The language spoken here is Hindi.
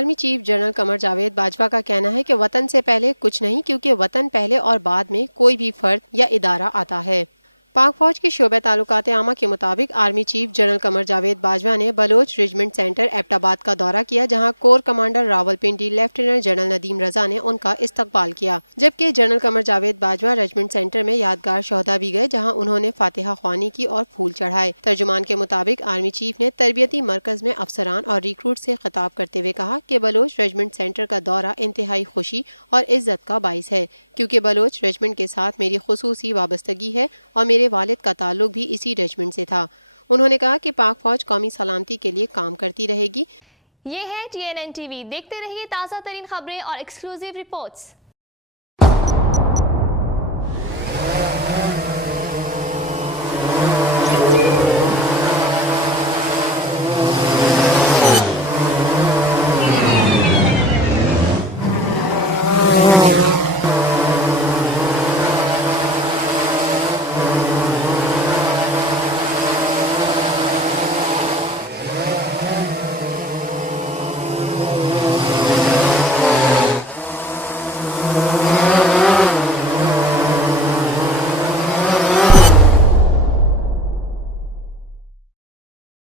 Army chief general Qamar Javed Bajwa का कहना है कि वतन से पहले कुछ नहीं, क्योंकि वतन पहले और बाद में कोई भी फर्द या इदारा आता है। पाक फौज के शोबे ताल्लुकात आमा के मुताबिक army chief general Qamar Javed Bajwa ने बलोच रेजिमेंट सेंटर एबटाबाद का दौरा किया, जहां corps commander Rawalpindi lieutenant general Nadeem Raza ने उनका इस्तकबाल किया। जबकि general Qamar Javed Bajwa regiment centre में यादगार शोहदा भी गए, जहां उन्होंने फातिहा ख्वानी की और फूल चढ़ाए। तर्जुमान के मुताबिक आर्मी चीफ ने तरबियती मरकज में अफसरान और रिक्रूट से खिताब करते हुए कहा कि बलोच रेजिमेंट सेंटर का दौरा इंतहाई खुशी और इज्जत का बाइस है, क्योंकि बलोच रेजिमेंट के साथ मेरी खुसूसी वाबस्तगी है और मेरे वालिद का ताल्लुक भी इसी रेजिमेंट से था। उन्होंने कहा कि पाक फौज कौमी सलामती के लिए काम करती रहेगी। ये है TNN TV, देखते रहिए ताज़ा तरीन खबरें और एक्सक्लूसिव रिपोर्ट्स।